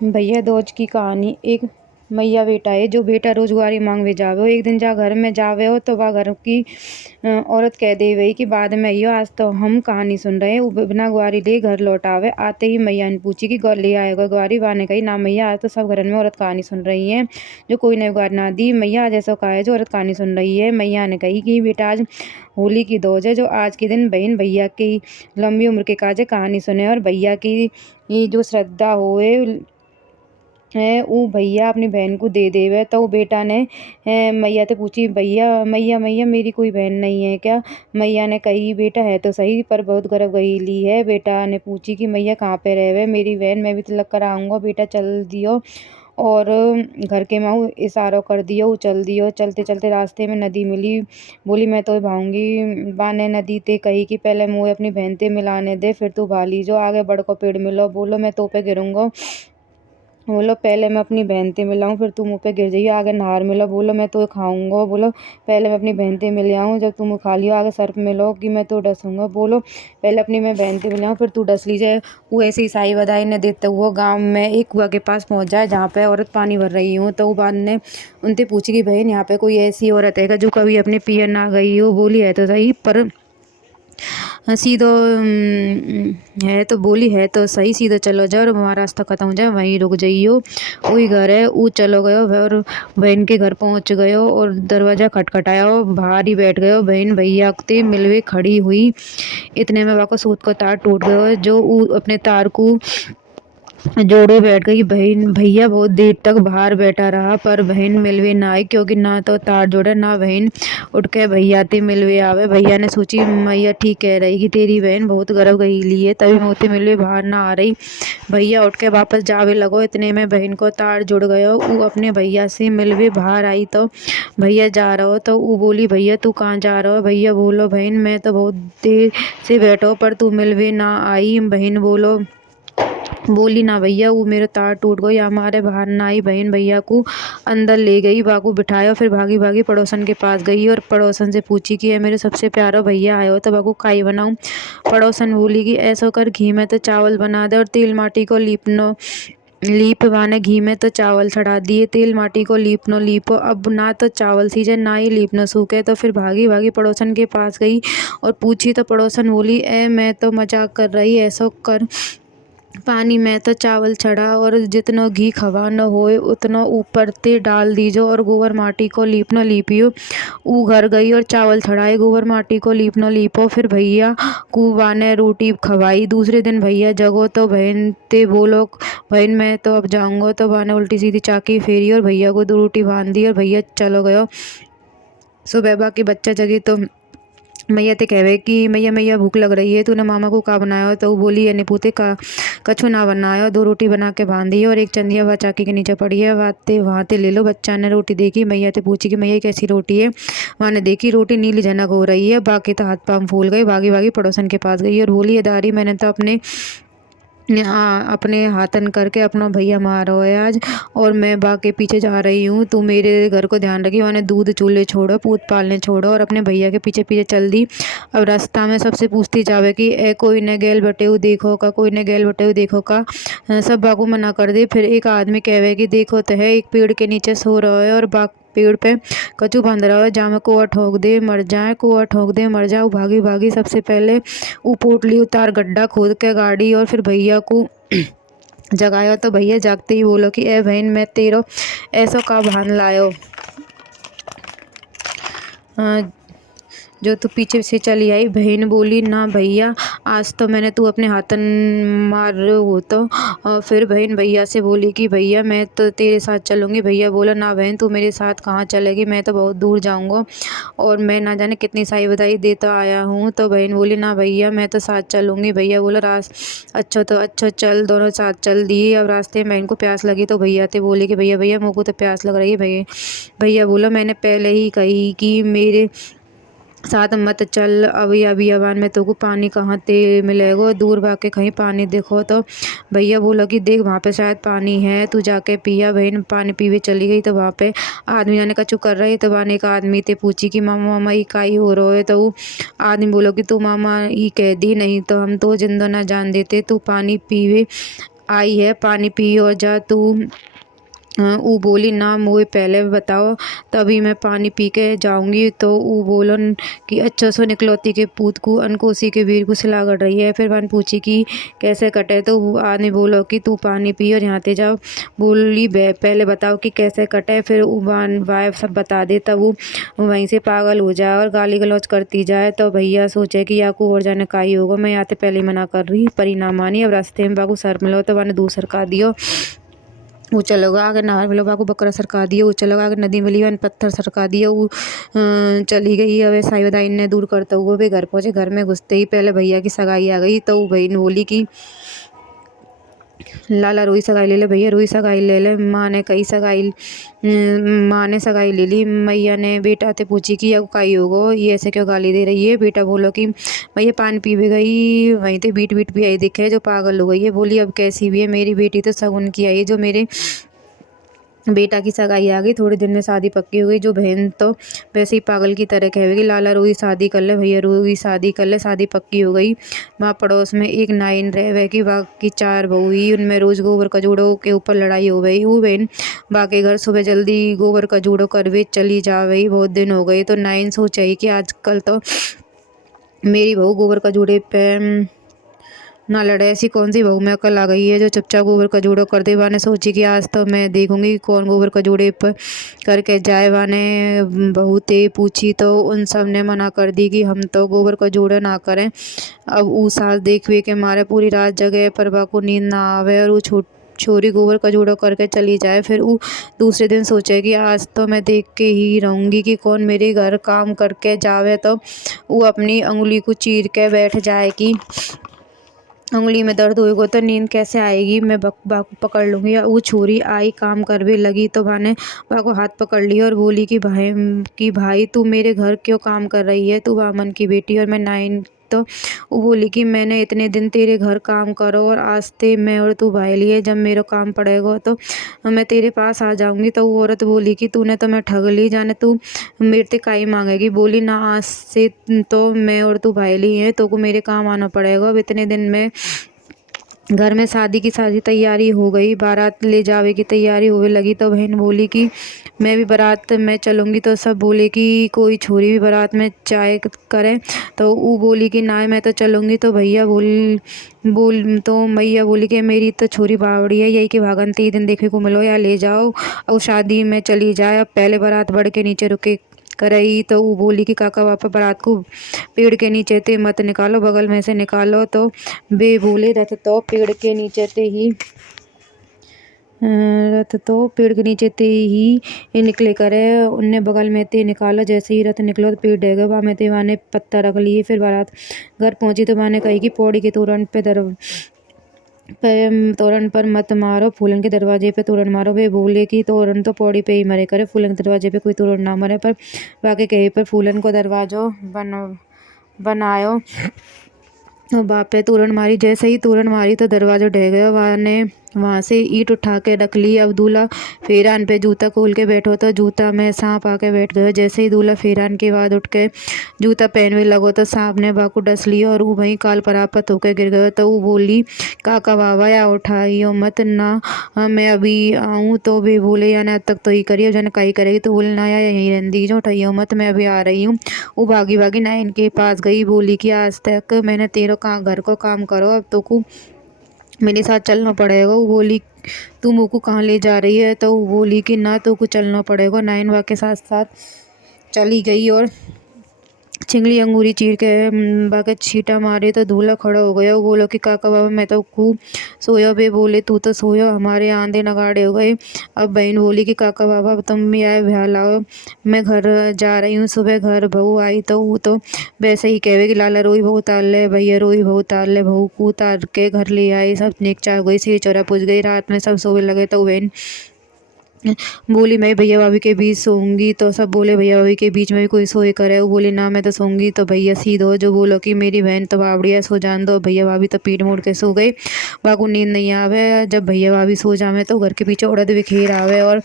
भैया दोज की कहानी। एक मैया बेटा है जो बेटा रोजगारी मांगवे जावे हो। एक दिन जा घर में जावे हो तो वह घर की औरत कह दे वही कि बाद में आइयो, आज तो हम कहानी सुन रहे हैं। वो बिना ग्वारी ले घर लौट आवे। आते ही मैया ने पूछी कि गौर ले आएगा ग्वारी? बा ने कही ना मैया, आज तो सब घर में औरत कहानी सुन रही है, जो कोई ने ग्वारी ना दी। मैया आज ऐसा कहा है जो औरत कहानी सुन रही है। मैया ने कही कि बेटा आज होली की दोज है, जो आज के दिन बहन भैया की लंबी उम्र के काजे कहानी सुने और भैया की ये जो श्रद्धा होए है ऊ भैया अपनी बहन को दे देवे। तो बेटा ने मैया से पूछी, भैया मैया मैया मेरी कोई बहन नहीं है क्या? मैया ने कही बेटा है तो सही, पर बहुत गर्व गईली है। बेटा ने पूछी कि मैया कहाँ पे रहवे मेरी बहन? मैं भी तिलक कर आऊँगा। बेटा चल दियो और घर के माऊ इशारों कर दियो। वो चल दियो। चलते चलते रास्ते में नदी मिली। बोली मैं तो भाऊंगी। बा ने नदी ते कही कि पहले मुँह अपनी बहन ते मिलाने दे, फिर तू भाली जो आगे बढ़ को पेड़ मिलो। बोलो मैं तो पे गिरूंगा। बोलो पहले मैं अपनी बहन से मिलाऊं, फिर तू मुँह पे गिर जाइए। आगे नहार मिलो। बोलो मैं तो खाऊंगा। बोलो पहले मैं अपनी बहन से मिल आऊँ, जब तुम खा लियो आगे सर्प मिलो कि मैं तो डसूंगा। बोलो पहले अपनी मैं बहन से मिल आऊँ, फिर तू डस लीजिए। वो ऐसे ही साई बधाई ने देते हुए गाँव में एक कुआ के पास पहुंच जाए जहाँ पे औरत पानी भर रही हूँ। तो वो बाद ने उनसे पूछी कि बहन यहाँ पे कोई ऐसी औरत है जो कभी अपने पियर ना गई हो? बोली है तो सही, पर सीधो है तो बोली है तो सही, सीधो चलो जाओ और हमारा रास्ता खत्म हो जाए वहीं रुक जाइयो। वही घर है। वो चलो गयो और बहन के घर पहुंच गयो और दरवाजा खटखटाया और बाहर ही बैठ गयो। बहन भैया ते मिलवे खड़ी हुई। इतने में वाको सूत का तार टूट गयो, जो अपने तार को जोड़े बैठ गई। बहन भैया बहुत देर तक बाहर बैठा रहा, पर बहन मिलवे ना आई, क्योंकि ना तो तार जोड़े ना बहन उठ के भैया ते मिलवे आवे। भैया ने सोची मैया ठीक कह रही कि तेरी बहन बहुत गर्व गईली है, तभी मोते मिलवे बाहर ना आ रही। भैया उठ के वापस जावे लगो। इतने में बहन को तार जुड़ गयो। वो अपने भैया से मिलवे बाहर आई तो भैया जा रहो तो वो बोली भैया तू कहाँ जा रहा हो? भैया बोलो बहन मैं तो बहुत देर से बैठो पर तू मिलवे ना आई। बहन बोली ना भैया वो मेरा तार टूट गई, हमारे बाहर ना आई। बहन भैया को अंदर ले गई, बाकू बिठाया, फिर भागी भागी पड़ोसन के पास गई और पड़ोसन से पूछी कि ये मेरे सबसे प्यारा भैया आए हो तो बाकू काई बनाऊं? पड़ोसन बोली कि ऐसा कर घी में तो चावल बना दे और तेल माटी को लीप वाने घी में तो चावल चढ़ा दिए, तेल माटी को लीपो। अब ना तो चावल सीजे ना ही लीपनो सूखे। तो फिर भागी भागी पड़ोसन के पास गई और पूछी तो पड़ोसन बोली ए मैं तो मजाक कर रही, ऐसा कर पानी में तो चावल चढ़ा और जितनो घी खवा न होए उतनो ऊपर ते डाल दीजो और गोबर माटी को लीपनो लीपियो। ऊ घर गई और चावल चढ़ाए, गोबर माटी को लीपनो लीपो। फिर भैया को वाने रोटी खवाई। दूसरे दिन भैया जगो तो बहन ते बोलो बहन मैं तो अब जाऊंगा। तो वाने उल्टी सीधी चाकी फेरी और भैया को 2 रोटी बांध दी और भैया चलो गयो। सुबह बाकी बच्चा जगी तो मैया ते कहवे कि मैया मैया भूख लग रही है, तूने मामा को का बनाया हो? तो वो बोली अने पूते का कछु ना बनाया, 2 रोटी बना के बांधी और एक चंदिया वह चाकी के नीचे पड़ी है, वहाँ ते ले लो। बच्चा ने रोटी देखी, मैया ते पूछी कि मैया कैसी रोटी है? वहाँ ने देखी रोटी नीली झनक हो रही है। बाकी तो हाथ पाँव फूल गए। भागी भागी पड़ोसन के पास गई और बोली दारी मैंने तो अपने हाथन करके अपना भैया मारो है आज, और मैं बा के पीछे जा रही हूँ। तू मेरे घर को ध्यान रखी। मैंने दूध चूल्हे छोड़ो, पूत पालने छोड़ो और अपने भैया के पीछे पीछे चल दी। अब रास्ता में सबसे पूछती जावे कि ए कोई ने गैल बटे हुए देखो का, कोई ने गैल बटे हुए देखो का। सब बागू मना कर दे। फिर एक आदमी कहवे कि देखो तो है एक पेड़ के नीचे सो रहा है और बाग पेड़ पे कचू बांध रहा है, जामे कुआ ठोक दे मर जाए, कुआ ठोक दे मर जाए। भागी भागी सबसे पहले वो पोटली उतार गड्ढा खोद के गाड़ी और फिर भैया को जगाया। तो भैया जागते ही बोलो कि ए बहन मैं तेरो ऐसा का भान लायो जो तू पीछे से चली आई। बहन बोली ना भैया आज तो मैंने तू अपने हाथन मार हो तो। फिर बहन भैया से बोली कि भैया मैं तो तेरे साथ चलूँगी। भैया बोला ना बहन तू मेरे साथ कहाँ चलेगी, मैं तो बहुत दूर जाऊँगा और मैं ना जाने कितनी साई बधाई देता आया हूँ। तो बहन बोली ना भैया मैं तो साथ चलूँगी। भैया बोला अच्छा तो अच्छा चल, दोनों साथ चल दिए। अब रास्ते में बहन को प्यास लगी तो भैया थे बोले कि भैया भैया मुझको तो प्यास लग रही है। भैया बोला मैंने पहले ही कही कि मेरे साथ मत चल, अभी अभी अबान में तो को पानी कहाँ ते मिलेगा, दूर भाग के कहीं पानी देखो। तो भैया बोला कि देख वहाँ पे शायद पानी है, तू जाके पिया। बहन पानी पीवे चली गई तो वहाँ पे आदमी जाने कछु कर रहे तो वहाँ एक आदमी ते पूछी कि मामा मामा ये काई हो रहा है? तो वो आदमी बोलो कि तू मामा ये कह दी नहीं तो हम तो जिंदा ना जान देते, तू पानी पीवे आई है, पानी पी और जा तू। ऊ बोली ना मोए पहले बताओ तभी मैं पानी पी के जाऊंगी। तो ऊ बोलन कि अच्छा सो निकलौती के पूत को अनकोसी के वीर को सिलागड़ रही है। फिर वन पूछी कि कैसे कटे। तो वो आने बोलो कि तू पानी पी और यहाँ ते जाओ। बोली पहले बताओ कि कैसे कटे। फिर ऊ वान वाय सब बता दे। तब वो वहीं से पागल हो जाए और गाली गलौज करती जाए। तो भैया सोचे कि या को और जाने का ही होगा, मैं यहाँ ते पहले ही मना कर रही परी ना मानी। अब रास्ते में बाकू सर मिलो तो वन दूर सरका दियो। वो चलोगा आगे नहर में लोग को बकरा सरका दिया। वो चलोगा आगे नदी में लिया पत्थर सरका दिया। वो चली गई। अब साई ने दूर करते हुए वे घर पहुंचे। घर में घुसते ही पहले भैया की सगाई आ गई। तो बहन बोली कि लाला रोई सगाई ले ले भैया, रोई सगाई ले ले। माँ ने सगाई ले ली। मैया ने बेटा से पूछी कि अब काई होगो, ये ऐसे क्यों गाली दे रही है। बेटा बोलो कि भैया पानी पी भी गई, वहीं पे बीट बीट भी आई दिखे जो पागल हो गई है। बोली अब कैसी भी है मेरी बेटी तो सगुन की आई, जो मेरे बेटा की सगाई आ गई, थोड़े दिन में शादी पक्की हो गई। जो बहन तो वैसे ही पागल की तरह कहेगी लाला रोई शादी कर ले, भैया रोई शादी कर ले, शादी पक्की हो गई। वहाँ पड़ोस में एक नाइन रहे वह की बाकी 4 बहू हुई, उनमें रोज गोबर का जूड़ो के ऊपर लड़ाई हो गई। वो बहन बाकी घर सुबह जल्दी गोबर का जूड़ो करवे चली जा गई। बहुत दिन हो गई। तो नाइन सोचा कि आजकल तो मेरी बहू गोबर का जूड़े पे ना लड़े। ऐसी कौन सी बहू में अकल आ गई है जो चुपचाप गोबर का जूड़ो कर दे। वाने सोची कि आज तो मैं देखूंगी कौन गोबर का जूड़े पर करके जाए। वाने बहू ते पूछी तो उन सब ने मना कर दी कि हम तो गोबर का जूड़ा ना करें। अब ऊ सास देखवे के मारे पूरी रात जगह पर बाको नींद ना आवे और वो छोरी गोबर का जूड़ा करके चली जाए। फिर वो दूसरे दिन सोचे कि आज तो मैं देख के ही रहूंगी कि कौन मेरे घर काम करके जावे। तो वो अपनी उंगली को चीर के बैठ जाए कि उंगली में दर्द होएगा तो नींद कैसे आएगी, मैं बाकू पकड़ लूंगी। वो छोरी आई काम करने लगी तो भाने बाकू हाथ पकड़ लिया और बोली कि भाई तू मेरे घर क्यों काम कर रही है, तू बामन की बेटी और मैं नाइन। तो वो बोली कि मैंने इतने दिन तेरे घर काम करो और आज ते मैं और तू भाई लिए, जब मेरा काम पड़ेगा तो मैं तेरे पास आ जाऊंगी। तो वो औरत बोली कि तूने तो मैं ठग ली, जाने तू मेरे से काई मांगेगी। बोली ना आज से तो मैं और तू भाई ली है, तो को मेरे काम आना पड़ेगा। अब इतने दिन में घर में शादी की सारी तैयारी हो गई, बारात ले जावे की तैयारी होने लगी। तो बहन बोली कि मैं भी बारात में चलूँगी। तो सब बोले कि कोई छोरी भी बारात में चाय करे। तो वो बोली कि ना मैं तो चलूँगी। तो भैया बोल तो मैया बोली कि मेरी तो छोरी बावड़ी है, यही कि भागन 3 दिन देखने को मिलो या ले जाओ और शादी में चली जाए। अब पहले बारात बढ़ के नीचे रुके करई। तो वो बोली कि काका वापा बारात को पेड़ के नीचे ते मत निकालो, बगल में से निकालो। तो बे बोले रथ तो पेड़ के नीचे ते ही निकले करे, उनने बगल में ते निकालो। जैसे ही रथ निकलो तो पेड़ डह गए। वहाँ में ते वाने पत्ता रख लिए। फिर बारात घर पहुंची तो वाने कही कि पौड़ी के तोरण पर मत मारो, फूलन के दरवाजे पे तोरण मारो। वे बोले कि तोरण तो पौड़ी पे ही मरे करे, फूलन के दरवाजे पे कोई तोरण ना मरे। पर बाकी कहे पर फूलन को दरवाजो बनायो बापे तोरण मारी। जैसे ही तोरण मारी तो दरवाजा ढह गया। वहाँ से ईंट उठा के रख ली। अब दूल्हा फेरान पे जूता खोल के बैठो तो जूता में सांप आके बैठ गया। जैसे ही दूल्हा फेरान के बाद उठ के जूता पहनने लगो तो सांप ने बाकू डस लिया और वो वहीं काल परापत होकर गिर गया। तो वो बोली काका बाबा या उठाइयो मत ना, मैं अभी आऊँ। तो वे बोले या ना तक तो ही करिए, जन कही करेगी। तो बोले ना या यहीं रहने दीजिए, उठाइयो मत, मैं अभी आ रही हूँ। वो भागी भागी ना इनके पास गई। बोली कि आज तक मैंने तेरे घर को काम करो, अब तो को मेरे साथ चलना पड़ेगा। वो बोली तू मुझको कहाँ ले जा रही है। तो वो बोली कि ना तो को चलना पड़ेगा। नाइन वा के साथ साथ चली गई और चिंगली अंगूरी चीर के बाके छीटा मारे। तो दूल्हा खड़ा हो गया। वो बोलो कि काका बाबा मैं तो खूब सोया। बे बोले तू तो सोयो, हमारे आंधे नगाड़े हो गए। अब बहन बोली कि काका बाबा तुम भी आए भ्या लाओ, मैं घर जा रही हूँ। सुबह घर बहू आई तो वो तो वैसे ही कहे कि लाला रोई बहू उतार ले, भैया रोई बहू उतार ले। बहू को उतार के घर ले आई। सब नेक चाह गई, सिर चौरा पूछ गई। रात में सब सोने लगे तो बहन बोली मैं भैया भाभी के बीच सोऊंगी। तो सब बोले भैया भाभी के बीच में भी कोई सोए करे। वो बोली ना मैं तो सोऊंगी। तो भैया सीधो जो बोलो कि मेरी बहन तो बावड़ी है, सो जान दो। भैया भाभी तो पीठ मोड़ के सो गई। बाकू नींद नहीं आवे। जब भैया भाभी सो जावे तो घर के पीछे उड़द बिखेर आवे और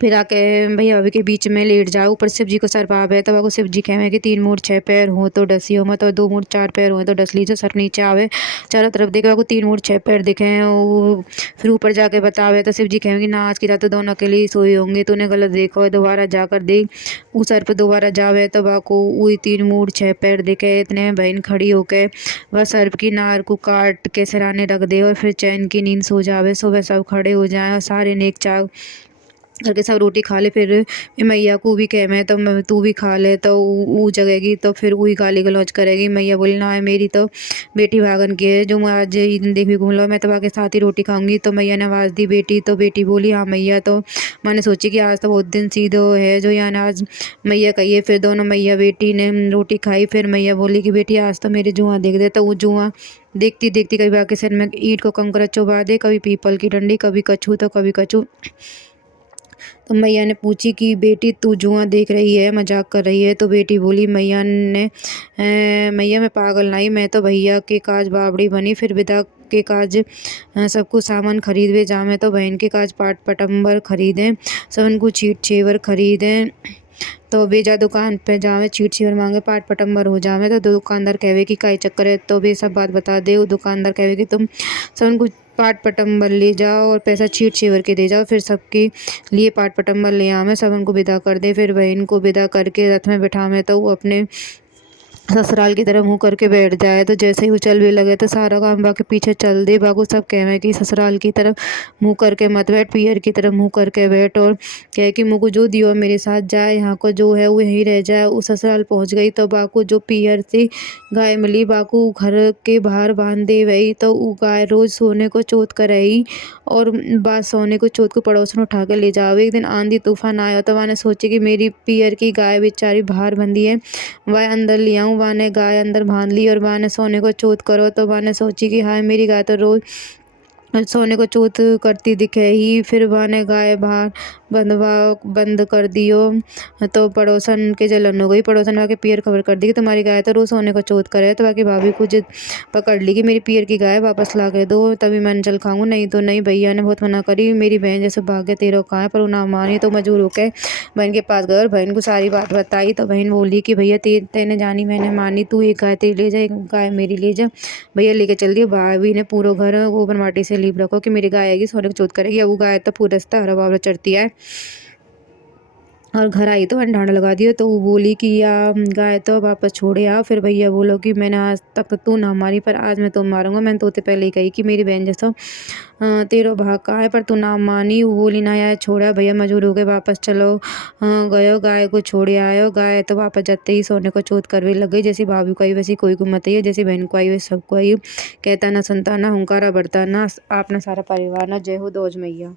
फिर आके भैया भाभी के बीच में लेट जाओ, ऊपर शिव जी को सर पावे। तब आको शिव जी कहे कि 3 मूठ 6 पैर हो तो डसियो मत, और 2 मूठ 4 पैर हो तो डस लीजिए। सर नीचे आवे, चारों तरफ देखे, आपको 3 मूठ 6 पैर दिखे हैं। वो फिर ऊपर जाके बतावे तो शिव जी कहेंगे ना, आज की रात तो दोनों अकेले ही सोए होंगे, तूने गलत देखा है, दोबारा जाकर देख। उस सर पे दोबारा जावे तब आको वही 3 मूठ 6 पैर दिखे। इतने में बहन खड़ी होके वह सर्प की नार को काट के सिराने रख दे और फिर चैन की नींद सो जावे। सुबह सब खड़े हो जाए और सारे नेक चाक करके सब रोटी खा ले। फिर मैया को भी कहे मैं तो तू भी खा ले, तो ऊ जगेगी तो फिर वही गाली गलौज करेगी। मैया बोली ना, है मेरी तो बेटी भागन की है, जो मैं आज देख भी घूम लो, मैं तो आके साथ ही रोटी खाऊंगी। तो मैया ने आवाज़ दी बेटी, तो बेटी बोली हाँ मैया। तो मैंने सोची कि आज तो बहुत दिन सीधो है जो यहाँ आज मैया कहिए। फिर दोनों मैया बेटी ने रोटी खाई। फिर मैया बोली कि बेटी आज तो मेरी जुआं देख दे। तो वो जुआं देखती देखती कभी आके सिर में ईंट को कंकड़ चुभा दे, कभी पीपल की डंडी, कभी कछू तो कभी कछू। तो मैया ने पूछी कि बेटी तू जुआ देख रही है, मजाक कर रही है? तो बेटी बोली मैया मैं पागल नहीं, मैं तो भैया के काज बावड़ी बनी, फिर विदा के काज सब कुछ सामान खरीदवे जामे, तो बहन के काज पाट पटम्बर खरीदें, सबन को छीट छेवर खरीदें। तो बेजा दुकान पे जावे, छीट छेवर मांगे, पाट पटम्बर हो जावे। तो दुकानदार कहवे कि काई चक्कर है? तो वे सब बात बता दे। वो दुकानदार कहवे कि तुम सबन को पाट पटम्बर ले जाओ और पैसा छीट छेवर के दे जाओ। फिर सबके लिए पाट पटम्बर ले आवे, सब उनको विदा कर दे। फिर बहन को विदा करके रथ में बिठावे, तो वो अपने ससुराल की तरफ मुँह करके बैठ जाए। तो जैसे ही वो चल भी लगे तो सारा काम बाकी पीछे चल दे। बाकू सब कहे कि ससुराल की तरफ मुँह करके मत बैठ, पियर की तरफ मुँह करके बैठ, और कहे कि मुँह को जो दियो मेरे साथ जाए, यहाँ को जो है वो यहीं रह जाए। वो ससुराल पहुँच गई तो बाकू जो पियर से गाय मिली, बाकू घर के बाहर बांध दे वही। तो वो गाय रोज सोने को चोट कर रही, और बात सोने को चोट को पड़ोसन उठा कर ले जाओ। एक दिन आंधी तूफान आया तो मैंने सोची कि मेरी पियर की गाय बेचारी बाहर बंधी है, वह अंदर ले आऊँ। वाह ने गाय अंदर बांध ली और वाह ने सोने को चोट करो। तो वाह ने सोची कि हाय मेरी गाय तो रोज सोने को चोट करती दिखे ही। फिर वाह ने गाय बाहर बंद कर दियो। तो पड़ोसन के जलन हो गई। पड़ोसन वाके पियर खबर कर दी कि तुम्हारी गाय तो रोज सोने को चोट करे। तो बाकी भाभी को जिद पकड़ ली कि मेरी पियर की गाय वापस ला के दो, तभी मैं चल खाऊंगा, नहीं तो नहीं। भैया ने बहुत मना करी, मेरी बहन जैसे भाग्य तेरो कहाँ है, पर वो ना मानी। तो मजबूर होकर बहन के पास गए और बहन को सारी बात बताई। तो बहन बोली कि भैया तेने जानी मैंने मानी, तू एक गाय तेरी ले जा, एक गाय मेरी ले जा। भैया लेके चल दिए। भाभी ने पूरा घर गोबर माटी से लीप रखो कि मेरी गाय आएगी सोने को चोट करेगी। अब वो गाय तो पूरा रास्ता हरा भरा चढ़ती है, और घर आई तो ढांड लगा दिया। तो वो बोली कि या गाय तो वापस छोड़े आओ। फिर भैया बोलो कि मैंने आज तक तो तू ना मारी, पर आज मैं तो मारूंगा। मैंने तो पहले ही कही कि मेरी बहन जैसा तेरो भाग कहाँ है, पर तू ना मानी। वो बोली ना यार छोड़ा। भैया मजबूर हो गए, वापस चलो गयो, गाय को छोड़े आयो। गाय तो वापस जाते ही सोने को चोट करवे लग गई। जैसी भाभी को आई वैसी कोई को मत है, जैसी बहन को आई वैसे सबको आई। कहता ना सुनता ना हुंकारा बढ़ता ना, अपना सारा परिवार ना। जय हो दोज मैया।